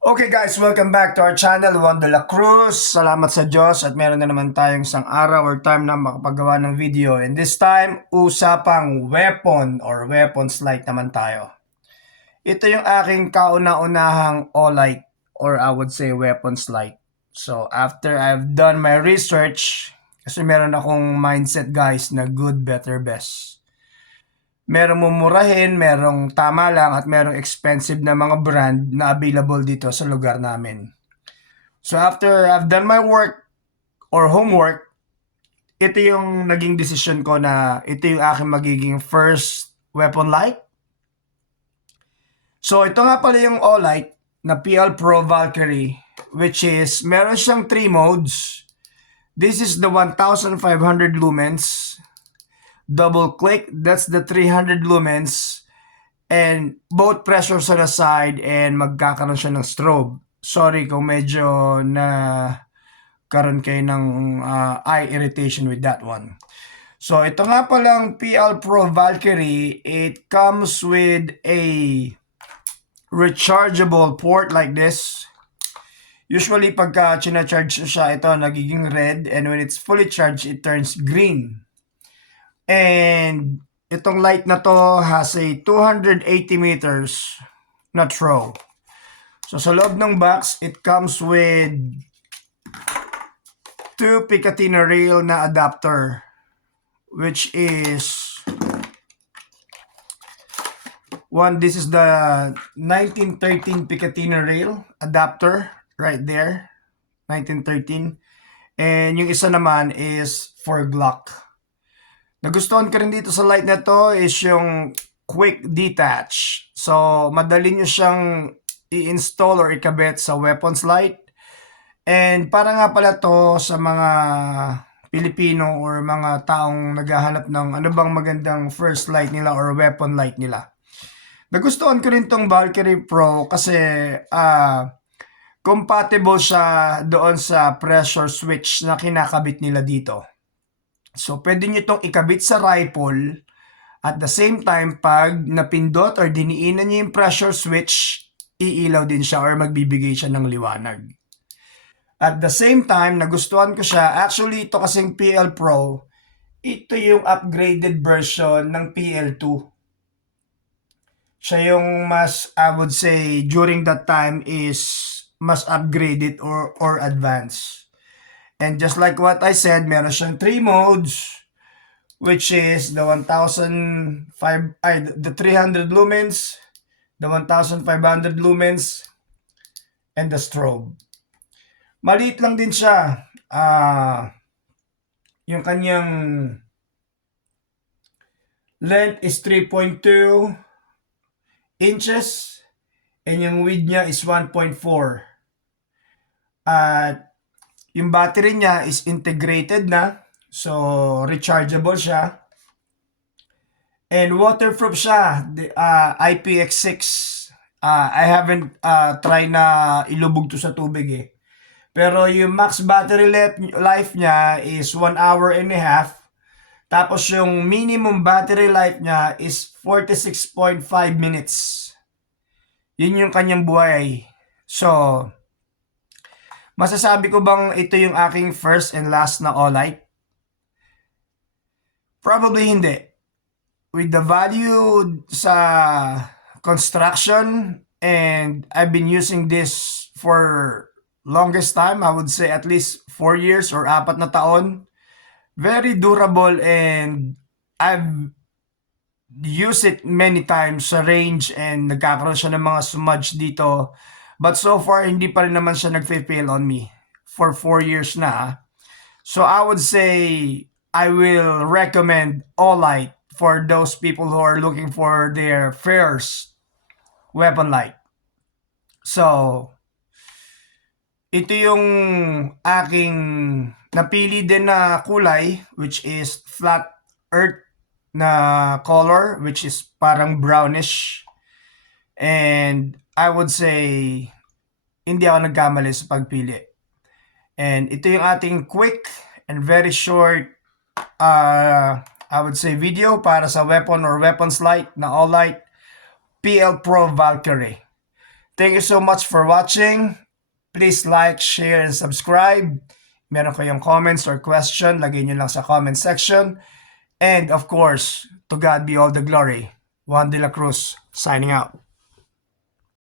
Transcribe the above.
Okay guys, welcome back to our channel, Juan de la Cruz. Salamat sa Diyos at meron na naman tayong isang araw or time na makapagawa ng video. And this time, usapang weapon or weapons light naman tayo. Ito yung aking kauna-unahang Olight or I would say weapons light. So after I've done my research, kasi meron akong mindset guys na good, better, best. Merong mumurahin, merong tama lang at merong expensive na mga brand na available dito sa lugar namin. So after I've done my work or homework, ito yung naging decision ko na ito yung aking magiging first weapon light. So ito nga pala yung Olight na PL Pro Valkyrie, which is meron siyang 3 modes. This is the 1500 lumens. Double click, that's the 300 lumens. And both pressures on the side and magkakaroon siya ng strobe. Sorry kung medyo na karon kayo ng eye irritation with that one. So ito nga palang PL Pro Valkyrie, it comes with a rechargeable port like this. Usually pagka china-charge siya, ito nagiging red, and when it's fully charged, it turns green. And itong light na to has a 280 meters na throw. So sa loob ng box, it comes with 2 Picatinny rail na adapter, which is one, this is the 1913 Picatinny rail adapter right there, 1913. And yung isa naman is for Glock. Nagustuhan ko rin dito sa light na to is yung quick detach. So, madali nyo siyang i-install or ikabit sa weapons light. And para nga pala to sa mga Pilipino or mga taong naghahanap ng ano bang magandang first light nila or weapon light nila. Nagustuhan ko rin tong Valkyrie Pro kasi compatible siya doon sa pressure switch na kinakabit nila dito. So, pwede nyo itong ikabit sa rifle at the same time, pag napindot or diniinan nyo yung pressure switch, iilaw din siya or magbibigay siya ng liwanag. At the same time, nagustuhan ko siya. Actually, ito kasing PL Pro, ito yung upgraded version ng PL2. Siya yung mas, I would say, during that time is mas upgraded or advanced. And just like what I said, meron siyang 3 modes, which is the 300 lumens, the 1500 lumens, and the strobe. Maliit lang din siya. Yung kanyang length is 3.2 inches, and yung width niya is 1.4. At yung battery niya is integrated na. So, rechargeable siya. And waterproof siya. IPX6. I haven't try na ilubog to sa tubig eh. Pero yung max battery life niya is 1 hour and a half. Tapos yung minimum battery life niya is 46.5 minutes. Yun yung kanyang buhay. So, masasabi ko bang ito yung aking first and last na Olight? Probably hindi. With the value sa construction, and I've been using this for longest time, I would say at least 4 years or 4 na taon. Very durable, and I've used it many times sa range and nagkakaroon siya ng mga smudge dito. But so far, hindi pa rin naman siya nag-fail on me for 4 years na. So I would say I will recommend Olight for those people who are looking for their first weapon light. So, ito yung aking napili din na kulay, which is flat earth na color, which is parang brownish. And I would say, hindi ako nagkamali sa pagpili. And ito yung ating quick and very short, I would say, video para sa weapon or weapons light na Olight PL Pro Valkyrie. Thank you so much for watching. Please like, share, and subscribe. Meron kayong comments or question, lagay nyo lang sa comment section. And of course, to God be all the glory. Juan de la Cruz, signing out.